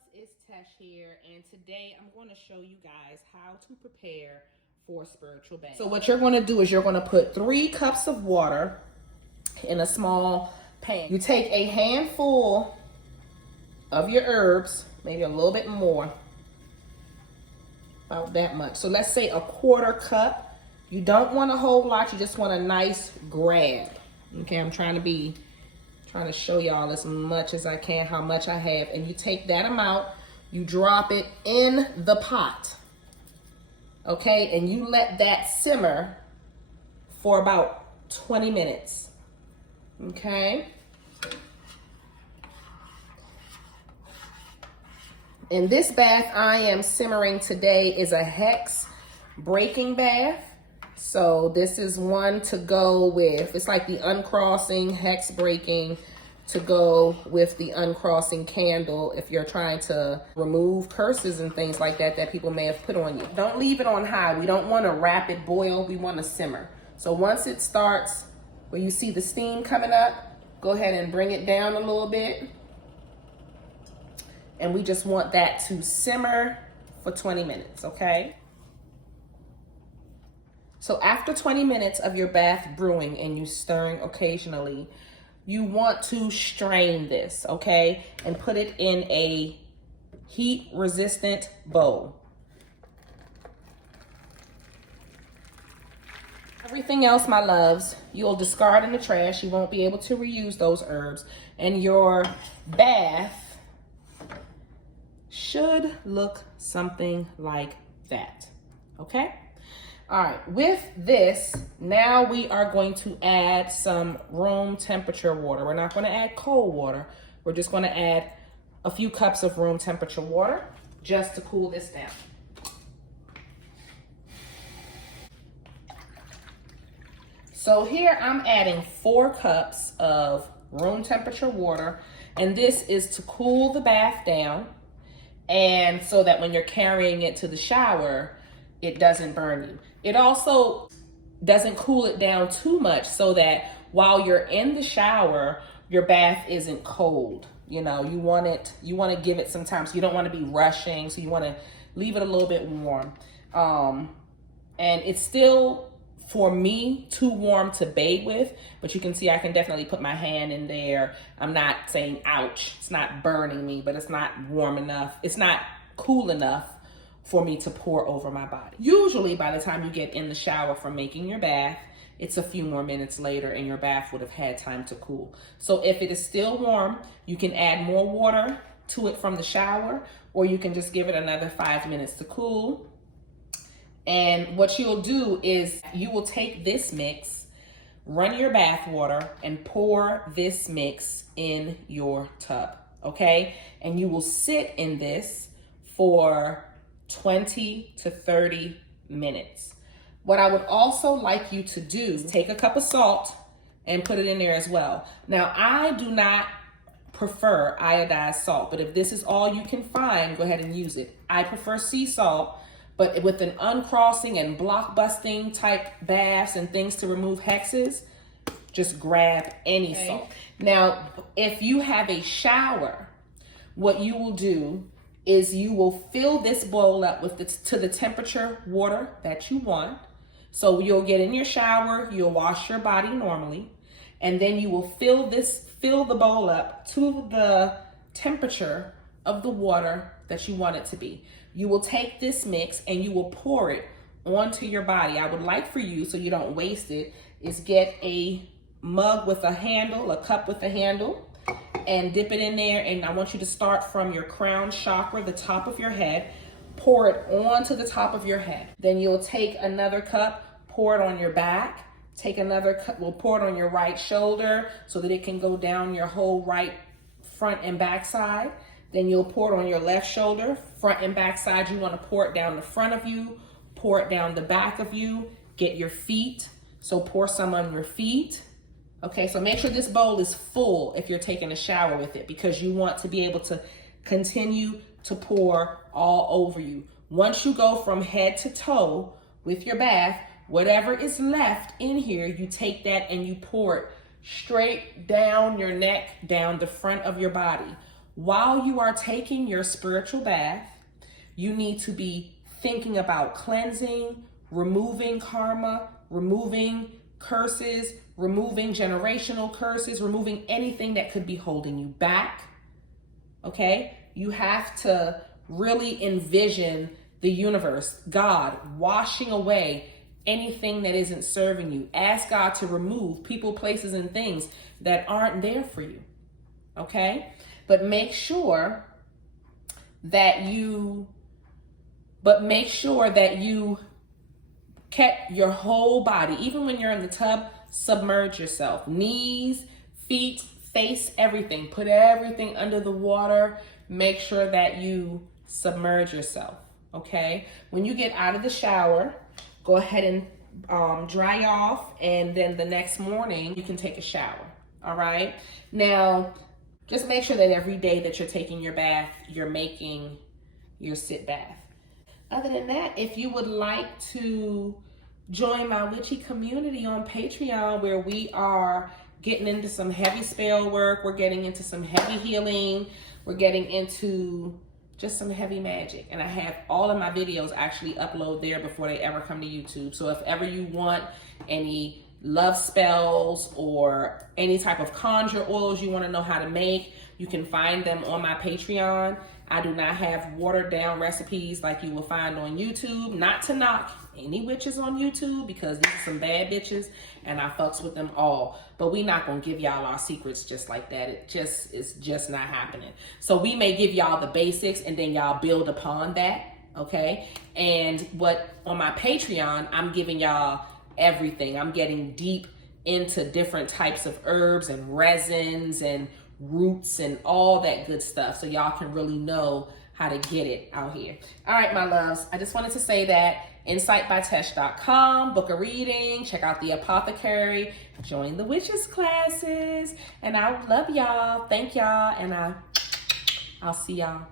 loves, it's Tesh here, and today I'm going to show you guys how to prepare for spiritual bath. So what you're going to do is you're going to put 3 cups of water in a small pan. You take a handful of your herbs, maybe a little bit more, about that much. So let's say a 1/4 cup. You don't want a whole lot, you just want a nice grab. Okay, I'm trying to show y'all as much as I can how much I have. And you take that amount, you drop it in the pot. Okay, and you let that simmer for about 20 minutes. Okay. And this bath I am simmering today is a hex breaking bath. So this is one to go with, it's like the uncrossing, hex breaking to go with the uncrossing candle if you're trying to remove curses and things like that that people may have put on you. Don't leave it on high. We don't want a rapid boil, we want to simmer. So once it starts where you see the steam coming up, go ahead and bring it down a little bit. And we just want that to simmer for 20 minutes, okay? So after 20 minutes of your bath brewing and you stirring occasionally, you want to strain this, okay? And put it in a heat-resistant bowl. Everything else, my loves, you'll discard in the trash. You won't be able to reuse those herbs. And your bath should look something like that, okay? All right, with this, now we are going to add some room temperature water. We're not going to add cold water. We're just going to add a few cups of room temperature water just to cool this down. So here I'm adding 4 cups of room temperature water, and this is to cool the bath down, and so that when you're carrying it to the shower, it doesn't burn you. It also doesn't cool it down too much so that while you're in the shower, your bath isn't cold. You know, you want to give it some time. So you don't want to be rushing. So you want to leave it a little bit warm. And it's still, for me, too warm to bathe with, but you can see I can definitely put my hand in there. I'm not saying ouch. It's not burning me, but it's not warm enough. It's not cool enough for me to pour over my body. Usually by the time you get in the shower from making your bath, it's a few more minutes later and your bath would have had time to cool. So if it is still warm, you can add more water to it from the shower, or you can just give it another 5 minutes to cool. And what you'll do is you will take this mix, run your bath water, and pour this mix in your tub, okay? And you will sit in this for 20 to 30 minutes. What I would also like you to do is take a cup of salt and put it in there as well. Now, I do not prefer iodized salt, but if this is all you can find, go ahead and use it. I prefer sea salt, but with an uncrossing and block busting type baths and things to remove hexes, just grab any salt. Now, if you have a shower, what you will do is you will fill this bowl up with to the temperature water that you want. So you'll get in your shower, you'll wash your body normally, and then you will fill the bowl up to the temperature of the water that you want it to be. You will take this mix and you will pour it onto your body. I would like for you, so you don't waste it, is get a mug with a handle, a cup with a handle, and dip it in there. And I want you to start from your crown chakra, the top of your head, pour it onto the top of your head. Then you'll take another cup, pour it on your back, take another cup, we'll pour it on your right shoulder so that it can go down your whole right front and back side. Then you'll pour it on your left shoulder, front and back side. You want to pour it down the front of you, pour it down the back of you, get your feet. So pour some on your feet. Okay, so make sure this bowl is full if you're taking a shower with it, because you want to be able to continue to pour all over you. Once you go from head to toe with your bath, whatever is left in here, you take that and you pour it straight down your neck, down the front of your body. while you are taking your spiritual bath, you need to be thinking about cleansing, removing karma, removing curses, removing generational curses, removing anything that could be holding you back. Okay? You have to really envision the universe, God, washing away anything that isn't serving you. Ask God to remove people, places, and things that aren't there for you. Okay? But make sure that you kept your whole body, even when you're in the tub, submerge yourself. Knees, feet, face, everything. Put everything under the water. Make sure that you submerge yourself, okay? When you get out of the shower, go ahead and dry off, and then the next morning you can take a shower, all right? Now, just make sure that every day that you're taking your bath, you're making your sit bath. Other than that, if you would like to join my witchy community on Patreon, where we are getting into some heavy spell work, we're getting into some heavy healing, we're getting into just some heavy magic. And I have all of my videos actually upload there before they ever come to YouTube. So if ever you want any love spells or any type of conjure oils you want to know how to make, you can find them on my Patreon. I do not have watered down recipes like you will find on YouTube. Not to knock any witches on YouTube, because these are some bad bitches and I fucks with them all. But we not gonna give y'all our secrets just like that. It's just not happening. So we may give y'all the basics and then y'all build upon that, okay? And what on my Patreon, I'm giving y'all everything. I'm getting deep into different types of herbs and resins and roots and all that good stuff, so y'all can really know how to get it out here. All right, my loves, I just wanted to say that insightbytesh.com, book a reading, check out the apothecary, join the witches classes, and I love y'all. Thank y'all, and I'll see y'all